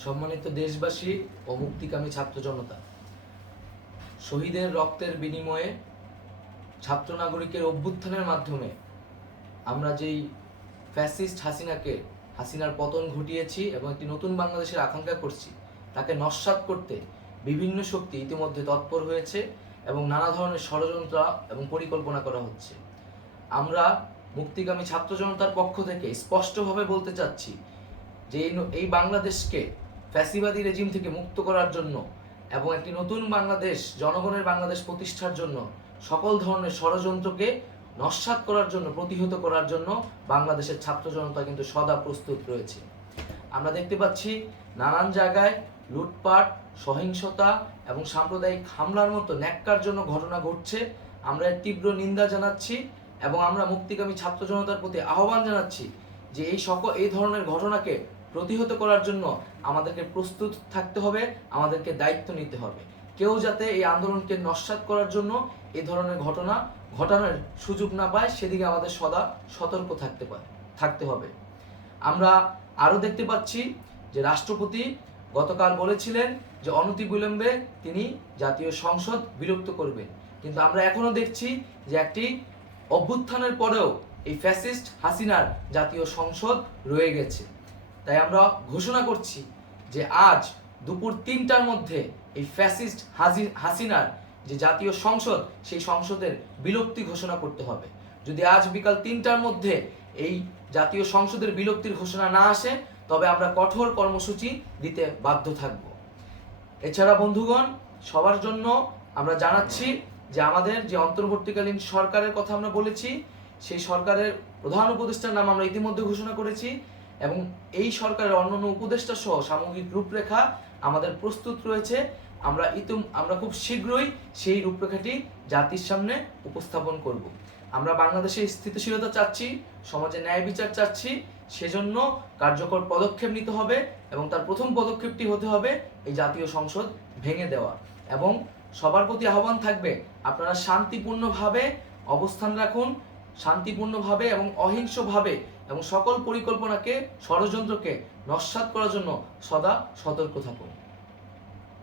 সম্মানিত দেশবাসী ও মুক্তিকামী ছাত্র জনতা, শহীদের রক্তের বিনিময়ে ছাত্র নাগরিকের অভ্যুত্থানের মাধ্যমে আমরা যেই ফ্যাসিস্ট হাসিনার পতন ঘটিয়েছি এবং একটি নতুন বাংলাদেশের আকাঙ্ক্ষা করছি, তাকে নস্যাৎ করতে বিভিন্ন শক্তি ইতিমধ্যে তৎপর হয়েছে এবং নানা ধরনের ষড়যন্ত্র এবং পরিকল্পনা করা হচ্ছে। আমরা মুক্তিকামী ছাত্র জনতার পক্ষ থেকে স্পষ্টভাবে বলতে চাচ্ছি যে এই বাংলাদেশকে ফ্যাসিবাদী রেজিম থেকে মুক্ত করার জন্য এবং একটি নতুন বাংলাদেশ, জনগণের বাংলাদেশ প্রতিষ্ঠার জন্য সকল ধরনের ষড়যন্ত্রকে নস্যাৎ করার জন্য, প্রতিহত করার জন্য বাংলাদেশের ছাত্র জনতা কিন্তু সদা প্রস্তুত রয়েছে। আমরা দেখতে পাচ্ছি নানান জায়গায় লুটপাট, সহিংসতা এবং সাম্প্রদায়িক হামলার মতো ন্যাক্কারজনক ঘটনা ঘটছে। আমরা এর তীব্র নিন্দা জানাচ্ছি এবং আমরা মুক্তিকামী ছাত্র জনতার প্রতি আহ্বান জানাচ্ছি যে এই ধরনের ঘটনাকে প্রতিহত করার জন্য আমাদেরকে প্রস্তুত থাকতে হবে, আমাদেরকে দায়িত্ব নিতে হবে। কেউ যাতে এই আন্দোলনকে নস্যাৎ করার জন্য এই ধরনের ঘটনা ঘটানোর সুযোগ না পায়, সেদিকে আমাদের সদা সতর্ক থাকতে হবে। আমরা আরও দেখতে পাচ্ছি যে রাষ্ট্রপতি গতকাল বলেছিলেন যে অনতিবিলম্বে তিনি জাতীয় সংসদ বিলুপ্ত করবেন, কিন্তু আমরা এখনো দেখছি যে একটি অভ্যুত্থানের পরেও এই ফ্যাসিস্ট হাসিনার জাতীয় সংসদ রয়ে গেছে। তাই আমরা ঘোষণা করছি যে আজ দুপুর ৩টার মধ্যে এই ফ্যাসিস্ট হাসিনার যে জাতীয় সংসদ, সেই সংসদের বিলুপ্তি ঘোষণা করতে হবে। যদি আজ বিকাল ৩টার মধ্যে এই জাতীয় সংসদের বিলুপ্তির ঘোষণা না আসে, তবে আমরা কঠোর কর্মসূচি দিতে বাধ্য থাকব। এছাড়া বন্ধুগণ, সবার জন্য আমরা জানাচ্ছি যে আমাদের যে অন্তর্বর্তীকালীন সরকারের কথা আমরা বলেছি, সেই সরকারের প্রধান উপদেষ্টার নাম আমরা ইতিমধ্যে ঘোষণা করেছি এবং এই সরকারের অন্যান্য উপদেষ্টা সহ সামগ্রিক রূপরেখা আমাদের প্রস্তুত রয়েছে। আমরা খুব শীঘ্রই সেই রূপরেখাটি জাতির সামনে উপস্থাপন করব। আমরা বাংলাদেশে স্থিতিশীলতা চাচ্ছি, সমাজে ন্যায় বিচার চাচ্ছি, সেজন্য কার্যকর পদক্ষেপ নিতে হবে এবং তার প্রথম পদক্ষেপটি হতে হবে এই জাতীয় সংসদ ভেঙে দেওয়া। এবং সবার প্রতি আহ্বান থাকবে, আপনারা শান্তিপূর্ণভাবে অবস্থান রাখুন, শান্তিপূর্ণভাবে এবং অহিংসভাবে এবং সকল পরিকল্পনাকে, ষড়যন্ত্রকে নস্যাৎ করার জন্য সদা সতর্ক থাকুন।